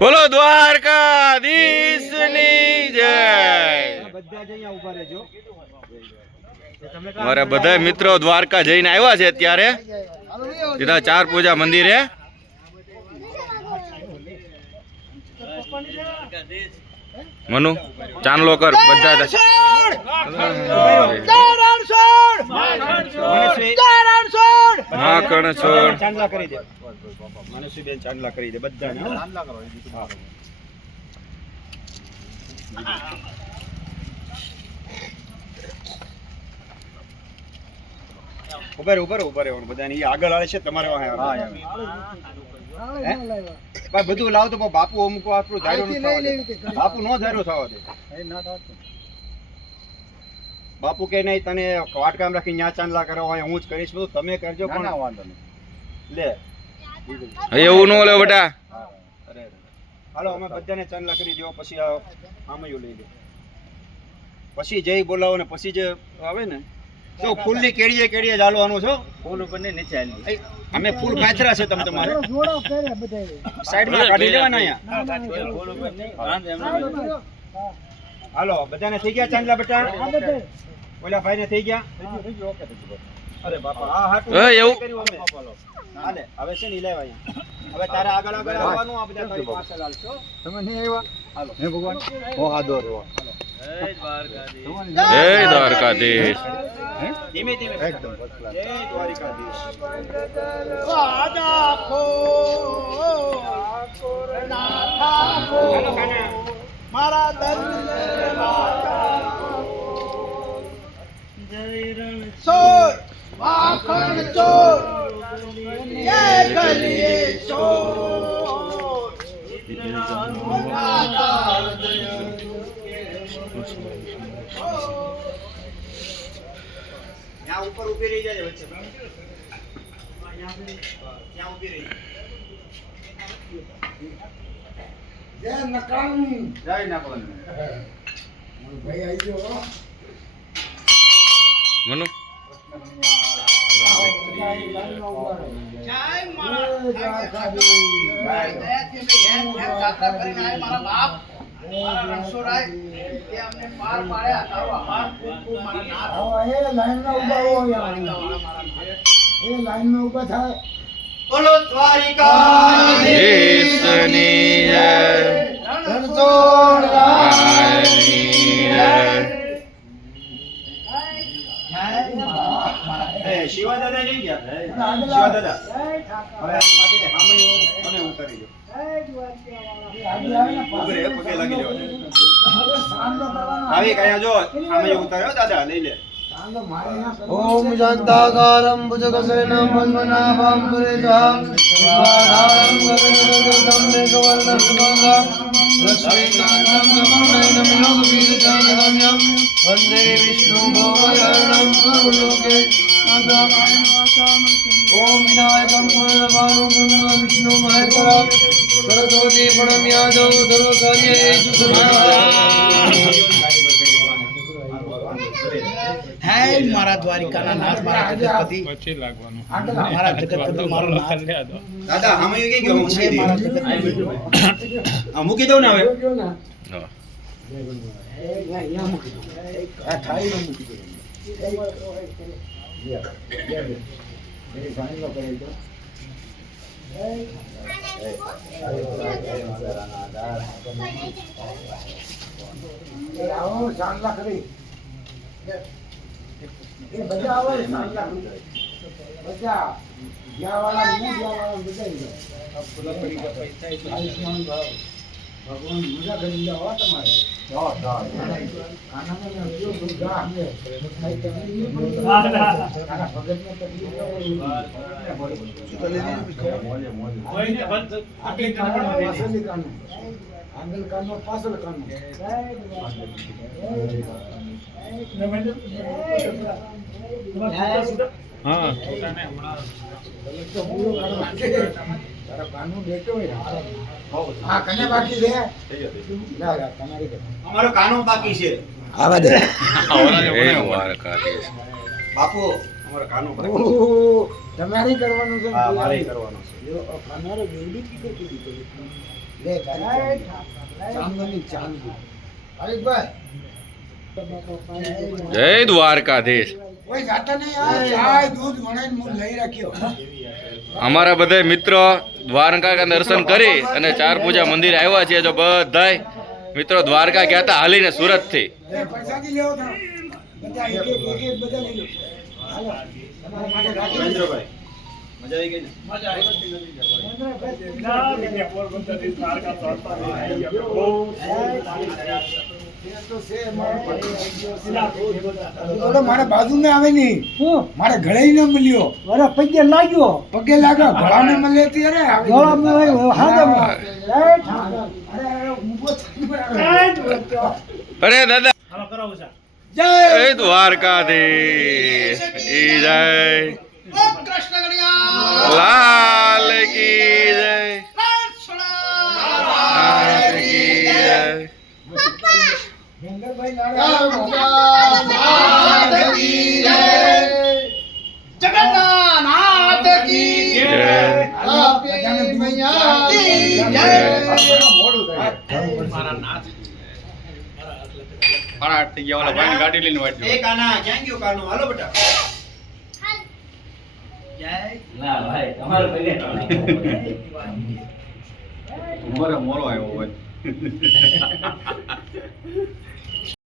બોલો દ્વારકાધીશની જય। મારા બધા મિત્રો દ્વારકા જઈને આવ્યા છે અત્યારે સીધા ચાર પૂજા મંદિરે। મનુ ચાંદલો કર બધા માખણ છોડ ચાંદલા કરી દે મનસુબેન ચાંદલા કરી દે બધાને ઉભા રહે બધાને આગળ આવે છે તમારે ભાઈ બધું લાવ તો બાપુ અમુક આપણું બાપુ નો ધાર્યો થવા દે બાપુ કે નહીં તને વાટકામ રાખી ન્યા ચાંદલા કરવા હોય હું જ કરીશ બધું તમે કરજો પણ વાંધો નહીં લે એવું ન લે બેટા હાલો અમે બધાને ચાંદલા કરી દો પછી આમયું લઈ લે પછી જય બોલાવો ને પછી જે આવે ને જો ફૂલની કેડીએ ચાલવાનું છો ફૂલ ઉપર ને નીચે હાલી અમે ફૂલ કાચરા છે તમે તમારે સાઈડમાં કાઢી લેવાના અહીંયા ફૂલ ઉપર નહીં હાલો બધાને થઈ ગયા ચાંદલા બેટા ઓલા ભાઈને થઈ ગયા અરે બાપા આ હાટું એવું કર્યું અમે હાલે હવે છે ને લેવા અહીંયા હવે તારે આગળ આવવાનું આ બધા તારી પાછળ હાલશો તમે નહીં આવ્યા હાલો હે ભગવાન હો હાદો રેવા જય દ્વારકાધીશ ધીમે ધીમે એકદમ જય દ્વારકાધીશ મારા જય રણછોડ માખણ ચોર જય ગલીએ ચોર यहाँ ऊपर उभी रही जाए बच्चे यहाँ उभी रही जय नकान भाई आई जो मनु बोलो द्वारिकाधीशनी जय शिवा दादा नहीं गया शिवा दादा હવે આ માથે હામયો તમે ઉતારી દો ઉભરે પગે લાગી લેવા આવી કયા જો હામયો ઉતાર્યો દાદા લઈ લે ओम शांताकारं भुजगशयनं पद्मनाभं सुरेशं विश्वाधारं गगनसदृशं मेघवर्णं शुभंगं लक्ष्मीकान्तं समन्वयनं योगपीठचानगम्यं वन्दे विष्णुभवहरणं सर्वलोके ओम विनायकं पूर्णभानुगं विष्णु महेश्वरं सरस्वती प्रणम्यादौ सर्वकार्येषु सर्वदा મારા દ્વારિકાના નાથ મારા જગતપતિ પછી લાગવાનું મારા જગતપતિ મારો નાથ દાદા હામયો કે ગયો મૂકી દે આ મૂકી દઉં ને હવે હા અહીંયા મૂકી દો આ થાળીમાં મૂકી દો મેરી પાણી નો કરી દો આવો ચાંદલા કરી ये बजा आवे बजा या वाला नहीं या वाला बजाई अब पूरा पड़ी का पैसा आयुष्मान भाव भगवान मजा कर लिया हो तुम्हारे खाना में जो दुर्गा हमने खाना भगत में तकलीफ कोई ने बंद आगे कानो पासल कानो आंगल कानो पासल कानो हाँ અમારો કાનો બાકી છે જય દ્વારકાધીશ બાપુ અમારે કાનો પર ઓહો, તમારે કરવાનું છે હા મારે કરવાનો છે જો અમારે વેડી કીધું કીધું લે તારી ચાંદની ચાંદી હરીશભાઈ જય દ્વારકાધીશ. કોઈ જાતા નહીં આ ચાય દૂધ વણાઈને હું લઈ રાખ્યો અમારા બધા મિત્રો દ્વારકા દર્શન કરી અને ચાર પૂજા મંદિર આવ્યા છે. જો બધાય મિત્રો દ્વારકા ગયા હતા હાલીને સુરત થી. પ્રસાદી લેવો તો બધા એક એક બધા લઈ લો હાલો તમારા માટે રાખી મહેન્દ્રભાઈ મજા આવી ગઈ ને મારા બાજુ ને આવે નહીં મારે ઘરે ન મળ્યો પગે લાગ્યો ગળા ને મળે ત્યારે અરે દાદા જય દ્વારકાધીશ કી જય લાલ કી જય લાલ કી જય. ગાડી લઈને વાંચ્યું. એ કાના ક્યાં ગયો કાનો હાલો બેટા મોરો આવ્યો હોય.